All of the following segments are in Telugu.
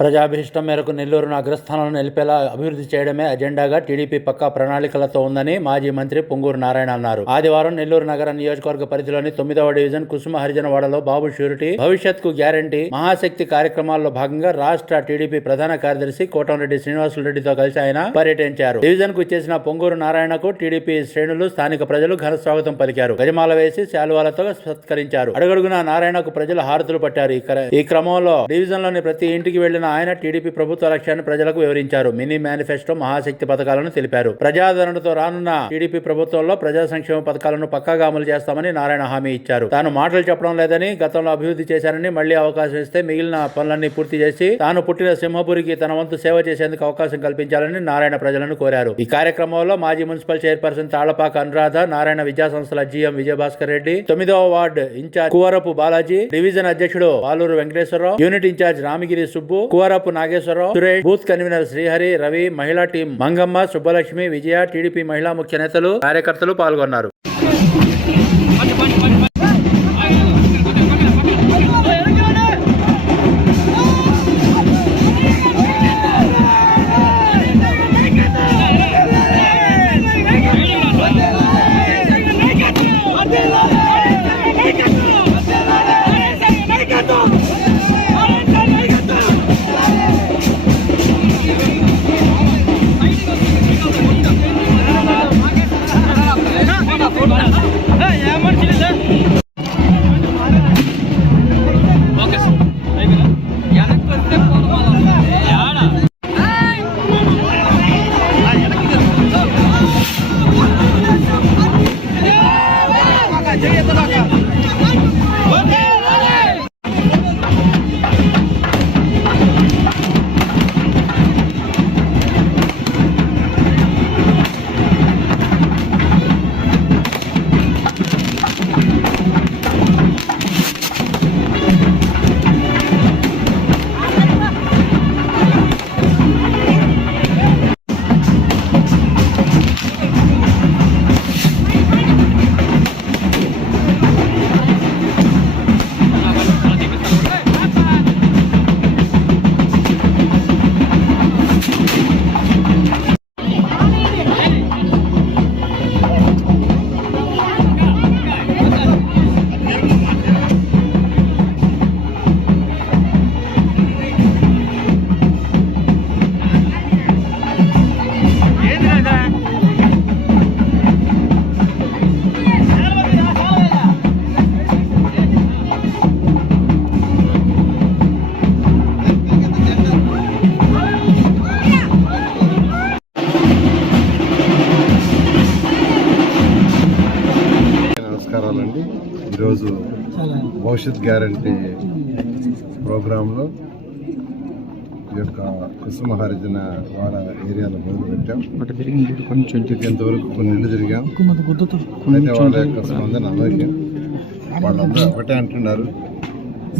ప్రజాభీష్టం మేరకు నెల్లూరును అగ్రస్థానంలో నిలిపేలా అభివృద్ధి చేయడమే అజెండాగా టీడీపీ పక్కా ప్రణాళికలతో ఉందని మాజీ మంత్రి పొంగూరు నారాయణ అన్నారు. ఆదివారం నెల్లూరు నగర నియోజకవర్గ పరిధిలోని తొమ్మిదవ డివిజన్ కుసుమ హరిజనవాడలో బాబు షూరిటీ భవిష్యత్కు గ్యారంటీ మహాశక్తి కార్యక్రమాల్లో భాగంగా రాష్ట్ర టీడీపీ ప్రధాన కార్యదర్శి కోటంరెడ్డి శ్రీనివాసులరెడ్డితో కలిసి ఆయన పర్యటించారు. డివిజన్కు చేసిన పొంగూరు నారాయణకు టీడీపీ శ్రేణులు స్థానిక ప్రజలు ఘన స్వాగతం పలికారు. గజమాల వేసి శాలువాలతో సత్కరించారు. అడుగడుగున నారాయణకు ప్రజలు హారతులు పట్టారు. ఈ ఈ క్రమంలో డివిజన్లోని ప్రతి ఇంటికి వెళ్ళిన ఆయన టీడీపీ ప్రభుత్వ లక్ష్యాన్ని ప్రజలకు వివరించారు. మినీ మేనిఫెస్టో మహాశక్తి పథకాలను తెలిపారు. ప్రజాదరణతో రానున్న టీడీపీ ప్రభుత్వంలో ప్రజా సంక్షేమ పథకాలను పక్కాగా అమలు చేస్తామని నారాయణ హామీ ఇచ్చారు. తాను మాటలు చెప్పడం లేదని గతంలో అభివృద్ధి చేశారని మళ్ళీ అవకాశం ఇస్తే మిగిలిన పనులన్నీ పూర్తి చేసి తాను పుట్టిన సింహపురికి తన వంతు సేవ చేసేందుకు అవకాశం కల్పించాలని నారాయణ ప్రజలను కోరారు. ఈ కార్యక్రమంలో మాజీ మున్సిపల్ చైర్పర్సన్ తాళ్ళపాక అనురాధ నారాయణ విద్యా సంస్థల జీఎం విజయభాస్కర్ రెడ్డి తొమ్మిదవ ward in-charge Kuvarapu Balaji division అధ్యక్షుడు Paluru Venkateswararao unit in-charge Ramagiri Subbu Kuvarapu Nageswararao Suresh booth convener Srihari Ravi మహిళా టీం మంగమ్మ సుబ్బలక్ష్మి విజయ టీడీపీ మహిళా ముఖ్య నేతలు కార్యకర్తలు పాల్గొన్నారు ఈరోజు భవిష్యత్ గ్యారంటీ ప్రోగ్రాంలో ఈ యొక్క కుసుమ హరిజన వాడ ఏరియాలో మొదలుపెట్టాం. ఇంతవరకు కొన్ని ఇళ్ళు తిరిగాం. అయితే వాళ్ళ యొక్క స్పందన అందరికీ. వాళ్ళందరూ ఒకటే అంటున్నారు.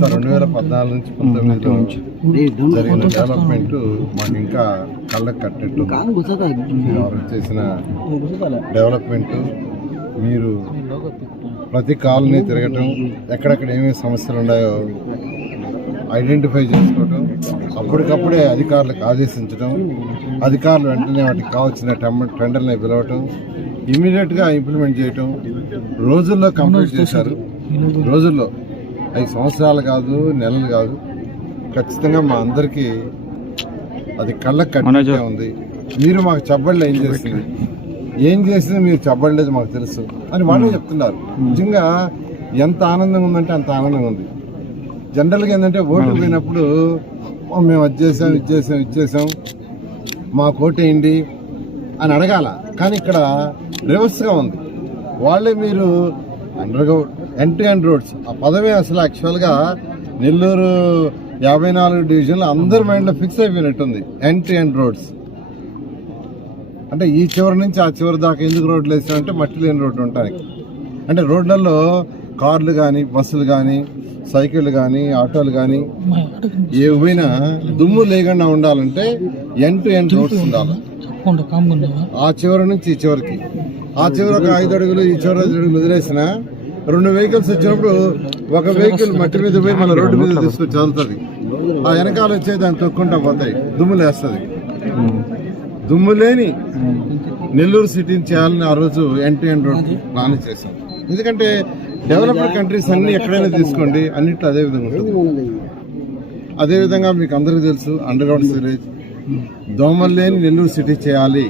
సార్ రెండు వేల పద్నాలుగు నుంచి పంతొమ్మిదిలో జరిగిన డెవలప్మెంట్ మాకు ఇంకా కళ్ళకు కట్టినట్టు వారు చేసిన డెవలప్మెంట్ మీరు ప్రతి కాలనీ తిరగటం ఎక్కడెక్కడ ఏమేమి సమస్యలు ఉన్నాయో ఐడెంటిఫై చేసుకోవటం అప్పటికప్పుడే అధికారులకు ఆదేశించడం అధికారులు వెంటనే వాటికి కావాల్సిన టెండర్ని పిలవటం ఇమీడియట్గా ఇంప్లిమెంట్ చేయటం రోజుల్లో కంప్లీట్ చేశారు. రోజుల్లో ఐదు సంవత్సరాలు కాదు నెలలు కాదు ఖచ్చితంగా మా అందరికీ అది కళ్ళకు కట్టినట్టే ఉంది. మీరు మాకు చెప్పండి ఏం చేస్తుంది ఏం చేసింది మీరు చెప్పలేదు మాకు తెలుసు అని వాళ్ళే చెప్తున్నారు. నిజంగా ఎంత ఆనందంగా ఉందంటే అంత ఆనందంగా ఉంది. జనరల్గా ఏంటంటే ఓట్లు పోయినప్పుడు "ఓ, మేము అది చేసాం ఇది చేసాం ఇది చేసాం మా కోటేయండి అని అడగాల. కానీ ఇక్కడ రివర్స్గా ఉంది. వాళ్ళే మీరు అండర్గ్రౌండ్ ఎంట్రీ అండ్ రోడ్స్ ఆ పదవి అసలు యాక్చువల్గా నెల్లూరు యాభై నాలుగు డివిజన్లు అందరి మైండ్లో ఫిక్స్ అయిపోయినట్టుంది ఎంట్రీ అండ్ రోడ్స్ అంటే ఈ చివరి నుంచి ఆ చివరి దాకా ఎందుకు రోడ్లు వేసారంటే మట్టి లేని రోడ్లు ఉంటాయి. అంటే రోడ్లలో కార్లు కానీ బస్సులు కానీ సైకిళ్ళు కానీ ఆటోలు కానీ ఏవైనా దుమ్ము లేకుండా ఉండాలంటే ఎండ్ టు ఎండ్ రోడ్స్ ఉండాలి. ఆ చివరి నుంచి ఈ చివరికి. ఆ చివరి ఒక ఐదు అడుగులు ఈ చివరి ఐదు అడుగులు వదిలేసిన రెండు వెహికల్స్ వచ్చినప్పుడు ఒక వెహికల్ మట్టి మీద పోయి మన రోడ్డు మీద తీసుకొచ్చి చదువుతుంది ఆ వెనకాల వచ్చే దాన్ని తొక్కుంటా పోతాయి. దుమ్ము లేస్తుంది. దుమ్ము లేని నెల్లూరు సిటీని చేయాలని ఆ రోజు టు ఎండ్ రోడ్ ప్లాన్ చేశాం. ఎందుకంటే డెవలప్డ్ కంట్రీస్ అన్ని ఎక్కడైనా తీసుకోండి అన్నిట్లో అదే విధంగా ఉంటుంది. అదే విధంగా మీకు అందరికీ తెలుసు అండర్ గ్రౌండ్ సివరేజ్ దోమలు లేని నెల్లూరు సిటీ చేయాలి.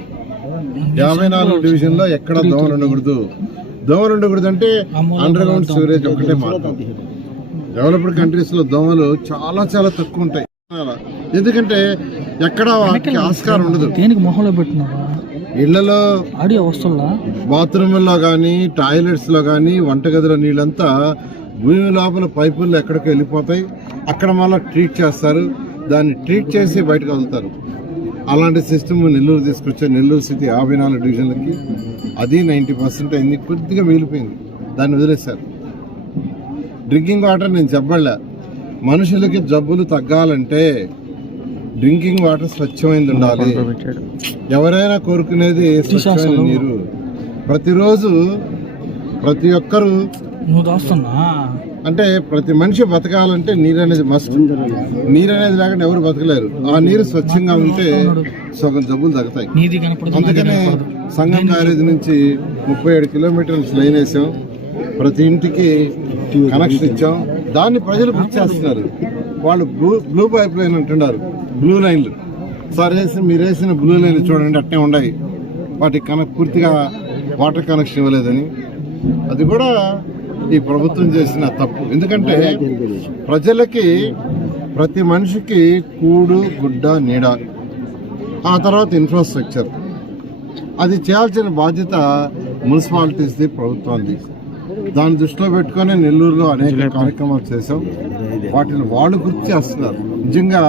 యాభై నాలుగు డివిజన్లో ఎక్కడ దోమలు ఉండకూడదు. దోమలు ఉండకూడదు అంటే అండర్ గ్రౌండ్ సివరేజ్ ఒకటే మార్గం. డెవలప్డ్ కంట్రీస్లో దోమలు చాలా చాలా తక్కువ ఉంటాయి. ఎందుకంటే ఎక్కడ ఆస్కారం ఉండదు. దేనికి మొహంలో పెట్టినారా ఇళ్ళలో ఆడియో వస్తుందా? బాత్రూంలో కానీ టాయిలెట్స్లో కానీ వంటగదిలో నీళ్ళంతా భూమి లోపల పైపుల్లో ఎక్కడికి వెళ్ళిపోతాయి. అక్కడ మళ్ళీ ట్రీట్ చేస్తారు. దాన్ని ట్రీట్ చేసి బయటకు వదులుతారు. అలాంటి సిస్టమ్ నెల్లూరు తీసుకొచ్చే నెల్లూరు సిటీ యాభై నాలుగు డివిజన్లకి అది నైంటీ పర్సెంట్ అయింది. కొద్దిగా మిగిలిపోయింది. దాన్ని వదిలేశారు. డ్రింకింగ్ వాటర్ నేను చెప్పలే. మనుషులకి జబ్బులు తగ్గాలంటే డ్రింకింగ్ వాటర్ స్వచ్ఛమైంది ఉండాలి ఎవరైనా కోరుకునేది స్వచ్ఛమైన నీరు? ప్రతిరోజు ప్రతి ఒక్కరు అంటే ప్రతి మనిషి బతకాలంటే నీరు అనేది మస్ట్ నీరు అనేది లేకుండా ఎవరు బతకలేరు. ఆ నీరు స్వచ్ఛంగా ఉంటే సగం జబ్బులు తగ్గుతాయి. అందుకనే సంగం బ్యారేజ్ నుంచి ముప్పై ఏడు కిలోమీటర్లు లైన్ వేసాం. ప్రతి ఇంటికి కనెక్షన్ ఇచ్చాం. దాన్ని ప్రజలు బుక్ చేస్తున్నారు. వాళ్ళు బ్లూ బ్లూ పైప్ లైన్ అంటున్నారు. బ్లూ లైన్లు. సార్ వేసిన మీరు వేసిన బ్లూ లైన్లు చూడండి అట్నే ఉన్నాయి. వాటికి కనెక్ట్ పూర్తిగా వాటర్ కనెక్షన్ ఇవ్వలేదని. అది కూడా ఈ ప్రభుత్వం చేసిన తప్పు. ఎందుకంటే ప్రజలకి ప్రతి మనిషికి కూడు గుడ్డ నీడ ఆ తర్వాత ఇన్ఫ్రాస్ట్రక్చర్ అది చేయాల్సిన బాధ్యత మున్సిపాలిటీస్ది ప్రభుత్వాన్ని దాన్ని దృష్టిలో పెట్టుకొని నెల్లూరులో అనేక కార్యక్రమాలు చేశాం. వాటిని వాళ్ళు గుర్తు చేస్తున్నారు. నిజంగా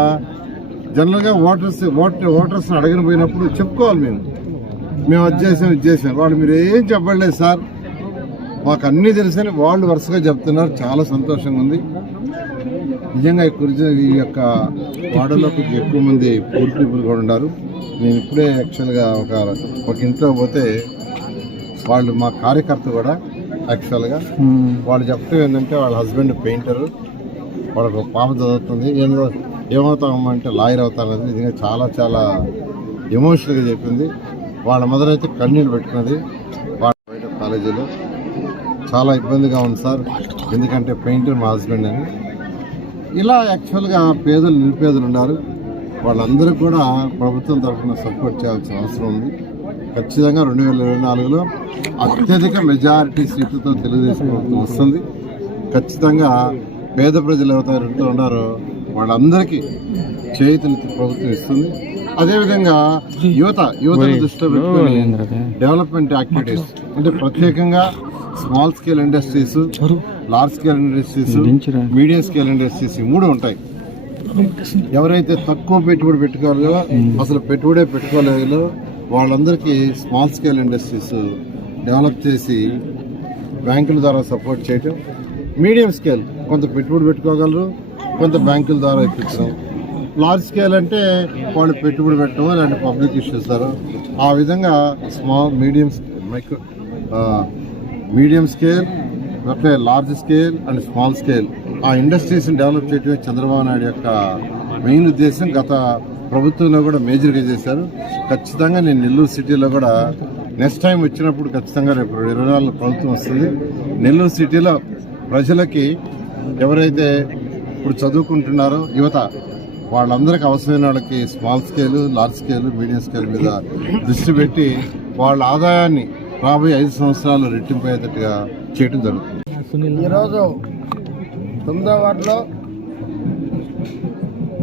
జనరల్గా ఓటర్స్ ఓటర్ ఓటర్స్ని అడగని పోయినప్పుడు చెప్పుకోవాలి మేము. మేము అది చేసాం ఇది చేసాం. వాళ్ళు మీరు ఏం చెప్పలేదు సార్. మాకు అన్నీ తెలుసని వాళ్ళు వరుసగా చెప్తున్నారు. చాలా సంతోషంగా ఉంది. నిజంగా ఈ కురిజ ఈ యొక్క వాడలో కొంచెం ఎక్కువ మంది పూర్ పీపుల్ కూడా ఉన్నారు. నేను ఇప్పుడే యాక్చువల్గా ఒక ఒక ఇంట్లో పోతే వాళ్ళు మా కార్యకర్త కూడా యాక్చువల్గా వాళ్ళు చెప్పడం ఏంటంటే వాళ్ళ హస్బెండ్ పెయింటరు వాళ్ళకు ఒక పాప చదువుతుంది. ఏందో ఏమవుతామంటే లాయర్ అవుతానని నిజంగా చాలా చాలా ఎమోషనల్గా చెప్పింది. వాళ్ళ మదర్ అయితే కన్నీళ్ళు పెట్టుకున్నది. వాళ్ళ బయట కాలేజీలో చాలా ఇబ్బందిగా ఉంది సార్. ఎందుకంటే పెయింటర్ మా హస్బెండ్ అని. ఇలా యాక్చువల్గా పేదలు నిరుపేదలు ఉన్నారు. వాళ్ళందరూ కూడా ప్రభుత్వం తరఫున సపోర్ట్ చేయాల్సిన అవసరం ఉంది. ఖచ్చితంగా రెండు వేల ఇరవై నాలుగులో అత్యధిక మెజారిటీ సీట్లతో తెలుగుదేశం వస్తుంది. ఖచ్చితంగా పేద ప్రజలు ఎవరైతే ఉన్నారో వాళ్ళందరికీ చేతులెత్తి ప్రభుత్వం ఇస్తుంది. అదేవిధంగా యువత యువతను దృష్టిలో పెట్టుకొని డెవలప్మెంట్ యాక్టివిటీస్. అంటే ప్రత్యేకంగా small scale industries large scale industries medium scale industries మూడు ఉంటాయి. ఎవరైతే తక్కువ పెట్టుబడి పెట్టుకోవాలో అసలు పెట్టుబడే పెట్టుకోలేదో వాళ్ళందరికీ స్మాల్ స్కేల్ ఇండస్ట్రీస్ డెవలప్ చేసి బ్యాంకుల ద్వారా సపోర్ట్ చేయటం. మీడియం స్కేల్ కొంత పెట్టుబడి పెట్టుకోగలరు కొంత బ్యాంకుల ద్వారా ఇప్పించడం లార్జ్ స్కేల్ అంటే వాళ్ళు పెట్టుబడి పెట్టడం ఇలాంటి పబ్లిక్ ఇష్యూస్ ద్వారా. ఆ విధంగా small medium micro medium scale అట్లే large scale and small scale ఆ ఇండస్ట్రీస్ని డెవలప్ చేయడమే చంద్రబాబు నాయుడు యొక్క మెయిన్ ఉద్దేశం. గత ప్రభుత్వంలో కూడా మేజర్గా చేశారు. ఖచ్చితంగా నేను నెల్లూరు సిటీలో కూడా నెక్స్ట్ టైం వచ్చినప్పుడు ఖచ్చితంగా రేపు ఇరవై నాలుగు ప్రభుత్వం వస్తుంది. నెల్లూరు సిటీలో ప్రజలకి ఎవరైతే ఇప్పుడు చదువుకుంటున్నారో యువత. వాళ్ళందరికీ అవసరమైన వాళ్ళకి small scale large scale medium scale మీద దృష్టి పెట్టి వాళ్ళ ఆదాయాన్ని రాబోయే ఐదు సంవత్సరాలు రెట్టింపు అయ్యేటట్టుగా చేయడం జరుగుతుంది ఈరోజు తొమ్మిదో వార్డులో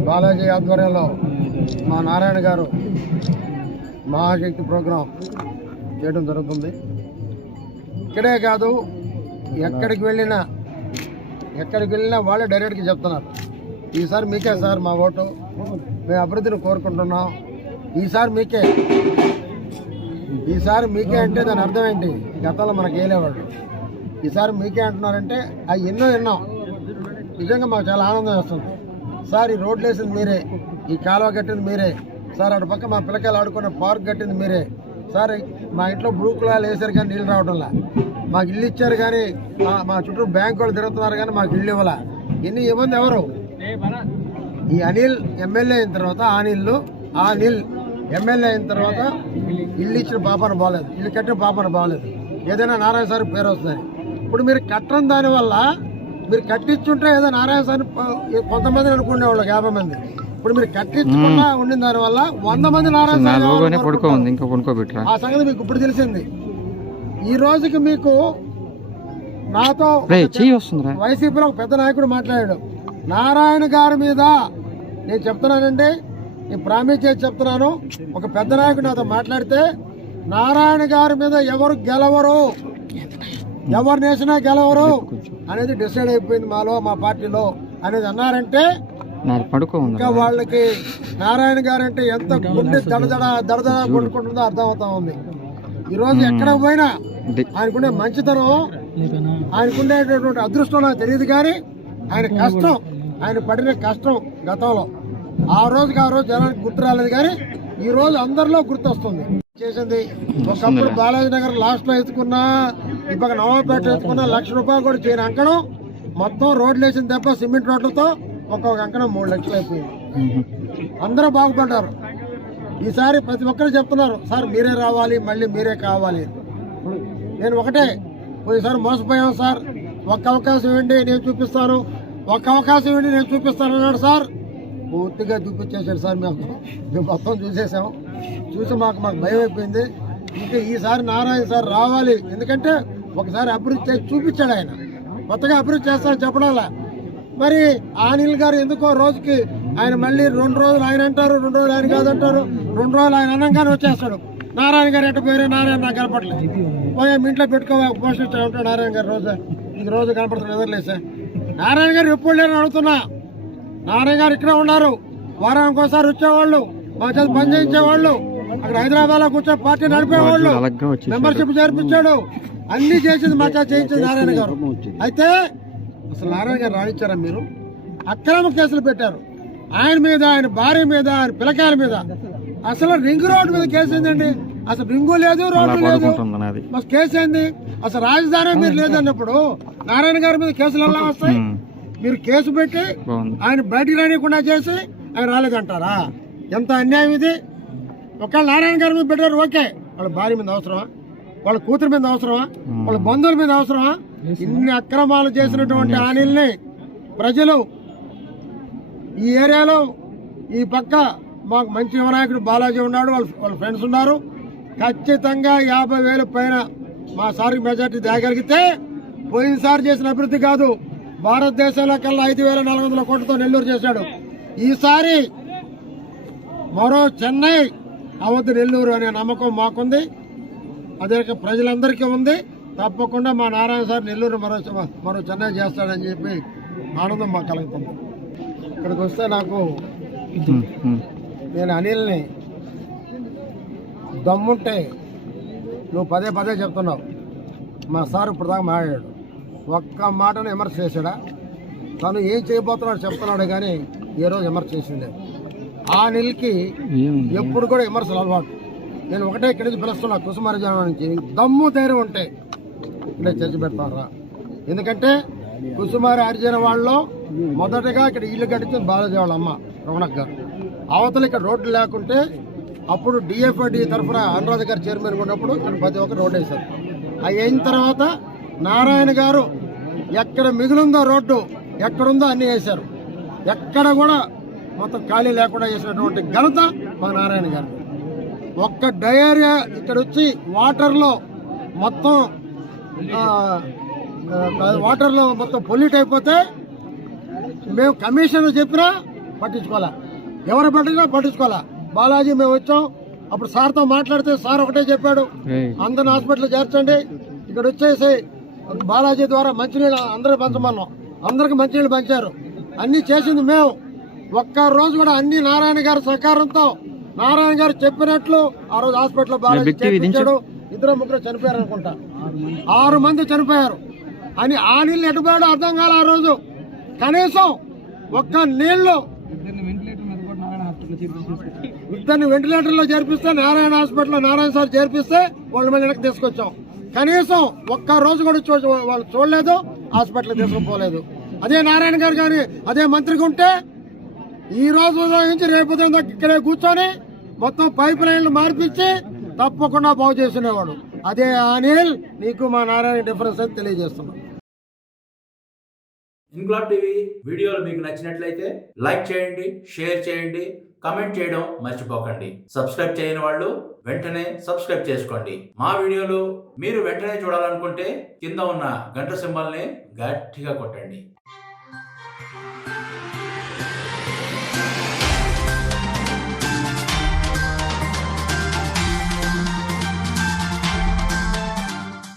బాలాజీ ఆధ్వర్యంలో మా నారాయణ గారు మహాశక్తి ప్రోగ్రాం చేయడం జరుగుతుంది. ఇక్కడే కాదు ఎక్కడికి వెళ్ళినా ఎక్కడికి వెళ్ళినా వాళ్ళే డైరెక్ట్గా చెప్తున్నారు. ఈసారి మీకే సార్ మా ఓటు. మేము అభివృద్ధిని కోరుకుంటున్నాం. ఈసారి మీకే. ఈసారి మీకే అంటే దాని అర్థం ఏంటి? గతంలో మనకి వేయలేవాళ్ళు ఈసారి మీకే అంటున్నారంటే అవి ఎన్నో ఎన్నో నిజంగా మాకు చాలా ఆనందం వేస్తుంది. సార్ ఈ రోడ్లు వేసింది మీరే. ఈ కాలువ కట్టింది మీరే. సార్ అటు పక్క మా పిల్లకాయలు ఆడుకునే పార్క్ కట్టింది మీరే. సార్ మా ఇంట్లో బ్లూ కులాలు వేసారు కానీ నీళ్ళు రావడంలా మాకు ఇల్లు ఇచ్చారు కానీ మా చుట్టూ బ్యాంకు వాళ్ళు తిరుగుతున్నారు కానీ మాకు ఇల్లు ఇవ్వాల. ఎన్ని ఇబ్బంది ఎవరు? ఈ అనిల్ ఎమ్మెల్యే అయిన తర్వాత ఆ నీళ్ళు ఆ నీల్ ఎమ్మెల్యే అయిన తర్వాత ఇల్లు ఇచ్చిన పాపన బాగలేదు. ఇల్లు కట్టిన పాపన బాగలేదు. ఏదైనా నారాయణ సార్ పేరు వస్తుంది. ఇప్పుడు మీరు కట్టడం దానివల్ల మీరు కట్టించుంటే ఏదో నారాయణ సార్ కొంతమంది అనుకునేవాళ్ళు యాభై మంది. ఇప్పుడు మీరు కట్టించకుండా ఉండిన దానివల్ల వంద మంది నారాయణ కావాలని కోరుకుంటారు. ఇంకా పడుకోబెట్టరా? ఆ సంగతి మీకు ఇప్పుడు తెలిసింది. ఈ రోజుకి మీకు నాతో వైసీపీలో ఒక పెద్ద నాయకుడు మాట్లాడాడు. నారాయణ గారి మీద నేను చెప్తున్నానండి నేను ప్రామిస్ చేసి చెప్తున్నాను. ఒక పెద్ద నాయకుడు నాతో మాట్లాడితే నారాయణ గారి మీద ఎవరు గెలవరు? ఎవరు నేసినా గెలవరు? అనేది డిసైడ్ అయిపోయింది మాలో మా పార్టీలో అనేది అన్నారంటే పడుకో ఇంకా వాళ్ళకి నారాయణ గారు అంటే ఎంత గుండె దడదడ దడదడ కొట్టుకుంటుందో అర్థం అవుతా ఉంది. ఈ రోజు ఎక్కడ పోయినా ఆయనకుండే మంచితనం లేకనా ఆయనకుండేటటువంటి అదృష్టం నాకు తెలియదు కానీ ఆయన కష్టం ఆయన పడిన కష్టం గతంలో. ఆ రోజుకి ఆ రోజు జనానికి గుర్తు రాలేదు కానీ ఈ రోజు అందరిలో గుర్తొస్తుంది. చేసింది ఒకప్పుడు బాలాజీ నగర్ లాస్ట్లో ఎత్తుకున్నా ఇప్పుడు నవాపేట ఎత్తుకున్నా లక్ష రూపాయలు కూడా చేయని అంకణం. మొత్తం రోడ్లు వేసిన దెబ్బ సిమెంట్ రోడ్లతో ఒక్కొక్క అంకణం మూడు లక్షలు అయిపోయింది. అందరూ బాగుపడ్డారు. ఈసారి ప్రతి ఒక్కరు చెప్తున్నారు సార్ మీరే రావాలి మళ్ళీ మీరే కావాలి. నేను ఒకటే పోయినసారి మోసపోయాం సార్. ఒక్క అవకాశం ఇవ్వండి నేను చూపిస్తాను. ఒక్క అవకాశం ఇవ్వండి నేను చూపిస్తాను అన్నాడు సార్. పూర్తిగా చూపించేశాడు సార్ మేము. మేము మొత్తం చూసేసాం చూసి మాకు మాకు భయం అయిపోయింది. ఇంకా ఈసారి నారాయణ సార్ రావాలి. ఎందుకంటే ఒకసారి అభివృద్ధి చేసి చూపించాడు ఆయన. కొత్తగా అభివృద్ధి చేస్తానని చెప్పడంలా? మరి అనిల్ గారు ఎందుకో రోజుకి ఆయన మళ్ళీ రెండు రోజులు ఆయన అంటారు రెండు రోజులు ఆయన కాదంటారు రెండు రోజులు ఆయన అనంగానే వచ్చేస్తాడు. నారాయణ గారు ఎట్ట పోయారు నారాయణ నాకు కనపడలేదు. పోయా మీ ఇంట్లో పెట్టుకోవా పోస్ట్ ఇస్తా ఉంటాడు నారాయణ గారు రోజు. ఈ రోజు కనపడుతున్న ఎదురులేసా నారాయణ గారు ఎప్పుడు లేరు అడుగుతున్నా. నారాయణ గారు ఇక్కడే ఉన్నారు. వారానికి ఒకసారి వచ్చేవాళ్ళు మా చేత పని చేయించేవాళ్ళు అక్కడ హైదరాబాద్లో కూర్చొని పార్టీ నడిపేవాళ్ళు మెంబర్షిప్ చేర్పించాడు. అన్ని చేసింది మా చేత చేయించింది నారాయణ గారు. అయితే అసలు నారాయణ గారు రాణించారా మీరు? అక్రమ కేసులు పెట్టారు. ఆయన మీద ఆయన భార్య మీద ఆయన పిల్లకాయల మీద. అసలు రింగ్ రోడ్ మీద కేసు ఏందండి? అసలు రింగు లేదు రోడ్డు లేదు. మరి కేసు ఏంది? అసలు రాజధాని మీరు లేదన్నప్పుడు నారాయణ గారి మీద కేసులు ఎలా వస్తాయి? మీరు కేసు పెట్టి ఆయన బయటికి రానియకుండా చేసి ఆయన రాలేదంటారా? ఎంత అన్యాయం ఇది? ఒకవేళ నారాయణ గారి మీద పెట్టారు ఓకే. వాళ్ళ భార్య మీద అవసరమా? వాళ్ళ కూతురు మీద అవసరమా? వాళ్ళ బంధువుల మీద అవసరమా? ఇన్ని అక్రమాలు చేసినటువంటి అనిల్ని ప్రజలు ఈ ఏరియాలో ఈ పక్క మాకు మంచి యువనాయకుడు బాలాజీ ఉన్నాడు వాళ్ళ వాళ్ళ ఫ్రెండ్స్ ఉన్నారు. ఖచ్చితంగా యాభై వేల పైన మా సార్కి మెజార్టీ తేగలిగితే పోయినసారి చేసిన అభివృద్ధి కాదు. భారతదేశంలో కల్లా ఐదు వేల నాలుగు వందల కోట్లతో నెల్లూరు చేశాడు. ఈసారి మరో చెన్నై అవద్దు నెల్లూరు అనే నమ్మకం మాకుంది. అదే ప్రజలందరికీ ఉంది. తప్పకుండా మా నారాయణ సార్ నెల్లూరు మరో మరో చెన్నై చేస్తాడని చెప్పి ఆనందం మాకు కలుగుతుంది. ఇక్కడికి వస్తే నాకు. నేను అనిల్ని దమ్ముంటే నువ్వు పదే పదే చెప్తున్నావు. మా సార్ ఇప్పుడు దాకా మాట్లాడాడు. ఒక్క మాటను విమర్శ చేశాడా? తను ఏం చేయబోతున్నాడు చెప్తున్నాడు కానీ ఏ రోజు విమర్శ చేసిండే ఆ నెలకి? ఎప్పుడు కూడా విమర్శలు అలవాటు. నేను ఒకటే ఇక్కడి నుంచి పిలుస్తున్నా కుసుమారజానం నుంచి దమ్ము ధైర్యం ఉంటే ఇక్కడ చర్చి పెడతారా ఎందుకంటే కుసుమారి హరిజన వాళ్ళలో మొదటగా ఇక్కడ ఇల్లు కట్టించింది బాలాజీ వాళ్ళ అమ్మ రమణక్ గారు. అవతల ఇక్కడ రోడ్లు లేకుంటే అప్పుడు డిఎఫ్ఐడి తరఫున అనురాధ గారు చైర్మన్ ఉన్నప్పుడు ఇక్కడ ప్రతి ఒక్కరు రోడ్డు వేశారు. అవి అయిన తర్వాత నారాయణ గారు ఎక్కడ మిగిలిందో రోడ్డు ఎక్కడుందో అన్నీ వేశారు. ఎక్కడ కూడా మొత్తం ఖాళీ లేకుండా చేసినటువంటి ఘనత మా నారాయణ గారు ఒక్క డయేరియా ఇక్కడ వచ్చి వాటర్లో మొత్తం వాటర్లో మొత్తం పొల్యూట్ అయిపోతే మేము కమిషన్ చెప్పినా పట్టించుకోవాలా? ఎవరు పట్టించినా పట్టించుకోవాలా? బాలాజీ మేము వచ్చాం అప్పుడు సార్తో మాట్లాడితే సార్ ఒకటే చెప్పాడు అందరిని హాస్పిటల్ చేర్చండి ఇక్కడ వచ్చేసి బాలాజీ ద్వారా మంచినీళ్ళు అందరూ పంచమన్నాం అందరికి మంచినీళ్ళు పంచారు. అన్ని చేసింది మేము. ఒక్క రోజు కూడా అన్ని నారాయణ గారి సహకారంతో నారాయణ గారు చెప్పినట్లు ఆ రోజు హాస్పిటల్ బాగా ఇద్దరు ముగ్గురు చనిపోయారు అనుకుంటా ఆరు మంది చనిపోయారు. అని ఆ నీళ్ళు ఎటుపోయాడో అర్థం కాలే ఆ రోజు. కనీసం ఒక్క నీళ్ళు ఇద్దరిని వెంటిలేటర్లో చేర్పిస్తే నారాయణ హాస్పిటల్లో నారాయణ సార్ చేర్పిస్తే వాళ్ళ మళ్ళీ వెనక్కి తీసుకొచ్చాం. కనీసం ఒక్క రోజు కూడా చూ వాళ్ళు చూడలేదు హాస్పిటల్ తీసుకుపోలేదు. అదే నారాయణ గారు కానీ అదే మంత్రికి ఉంటే ఈ రోజు నుంచి రేపు ఇక్కడే కూర్చొని మొత్తం పైప్ లైన్లు మార్పించి తప్పకుండా బాగు చేసినవాడు. అదే అనిల్ నీకు మా నారాయణ డిఫరెన్స్ అని తెలియజేస్తున్నాం. ఇన్క్లాబ్ టీవీ వీడియోలు మీకు నచ్చినట్లయితే లైక్ చేయండి షేర్ చేయండి కమెంట్ చేయడం మర్చిపోకండి. సబ్స్క్రైబ్ చేయని వాళ్ళు వెంటనే సబ్స్క్రైబ్ చేసుకోండి. మా వీడియోలు మీరు వెంటనే చూడాలనుకుంటే కింద ఉన్న గంట సింబల్ని గట్టిగా కొట్టండి.